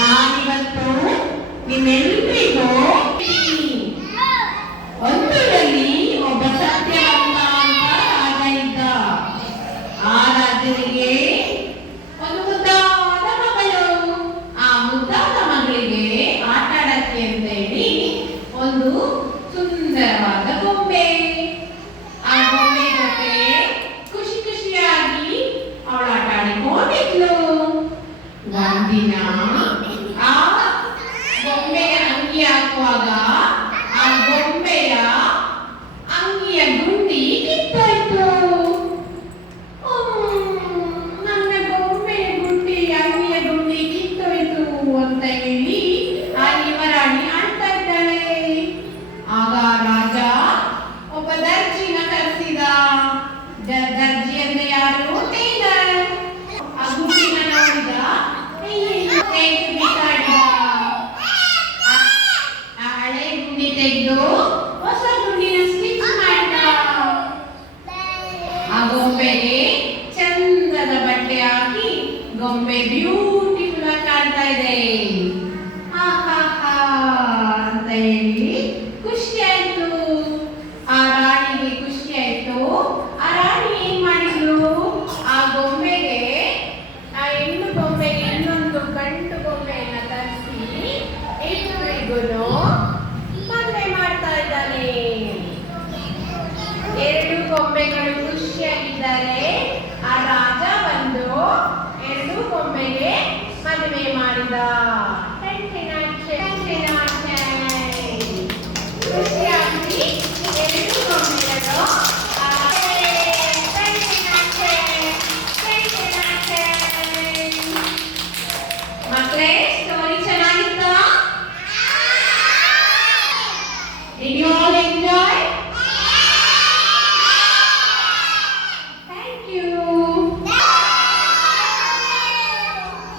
ನಾನಿವತ್ತು ನಿಮ್ಮೆಲ್ಲರಿಗೂ ಒಂದರಲ್ಲಿ ಒಬ್ಬ ಸತ್ಯವಂತ ಅಂತ ರಾಜ ಇದ್ದ. ಆ ರಾಜನಿಗೆ ಒಂದು ಮುದ್ದಾದ ಮಗಳು. ಆ ಮುದ್ದಾದ ಮಗಳಿಗೆ ಆಟ ಆಡಕ್ಕೆ ಅಂತ ಹೇಳಿ ಒಂದು ಸುಂದರವಾದ ಗೊಂಬೆ. ಆ ಗೊಂಬೆ ಜೊತೆ ಖುಷಿ ಖುಷಿಯಾಗಿ ಅವಳು ಆಟ ಆಡಿಕೊಂಡಿದ್ಲು. ಒಂದಿನ ಆ ಗೊಂಬೆಗೆ ಅಂಗಿ ಹಾಕುವಾಗ ಆ ಗೊಂಬೆಯ ಅಂಗಿಯ ಗುಂಡಿ ಕಿತ್ತೋಯ್ತು. ನನ್ನ ಗೊಂಬೆಯ ಗುಂಡಿ ಅಂಗಿಯ ಗುಂಡಿ ಕಿತ್ತೋಯ್ತು ಅಂತ ಹೇಳಿ ಆ ಯುವರಾಣಿ ಅಳ್ತಾ ಇದ್ದಾಳೆ. ಆಗ ರಾಜ ಒಬ್ಬ ದರ್ಜಿನ ಕರೆಸಿದ. ದರ್ಜಿ ಅಂದ್ರೆ ಯಾರು? ಟೈಲರ್. ಆ ಗುಂಡಿನ ನೋಡಿದ, ಹಳೆ ಗುಂಡಿ ತೆಗೆದು ಹೊಸ ಗುಂಡಿನ ಸ್ಟಿಚ್ ಮಾಡಿದ. ಆ ಗೊಂಬೆಗೆ ಚಂದದ ಬಟ್ಟೆ ಹಾಕಿ ಗೊಂಬೆ ಬ್ಯೂಟಿಫುಲ್ ಆಗಿ ಕಾಣ್ತಾ ಇದೆ. ಅಂತ ಹೇಳಿ ಖುಷಿ ಆಯ್ತು. ಆ ರಾಣಿಗೆ ಖುಷಿ ಆಯ್ತು. ಆ ರಾಣಿ ಏನ್ ಮಾಡಿದ್ರು, ಆ ಗೊಂಬೆಗೆ, ಆ ಹೆಣ್ಣು ಗೊಂಬೆಗೆ ಇನ್ನೊಂದು ಗಂಡು ಗೊಂಬೆಯನ್ನ ತರಿಸಿ ಇಬ್ಬರಿಗೂ ಮದುವೆ ಮಾಡ್ತಾ ಇದ್ದಾನೆ. ಎರಡು ಗೊಂಬೆಗಳು ಖುಷಿಯಾಗಿದ್ದಾರೆ. ಆ ರಾಜ ಬಂದು ಎರಡು ಗೊಂಬೆಗೆ ಮದುವೆ ಮಾಡಿದ. ಖುಷಿಯಾಗಿ ಎರಡು ಗೊಂಬೆಗಳು ಮಕ್ಕಳೇ, ಸ್ಟೋರಿ ಚೆನ್ನಾಗಿತ್ತಾ?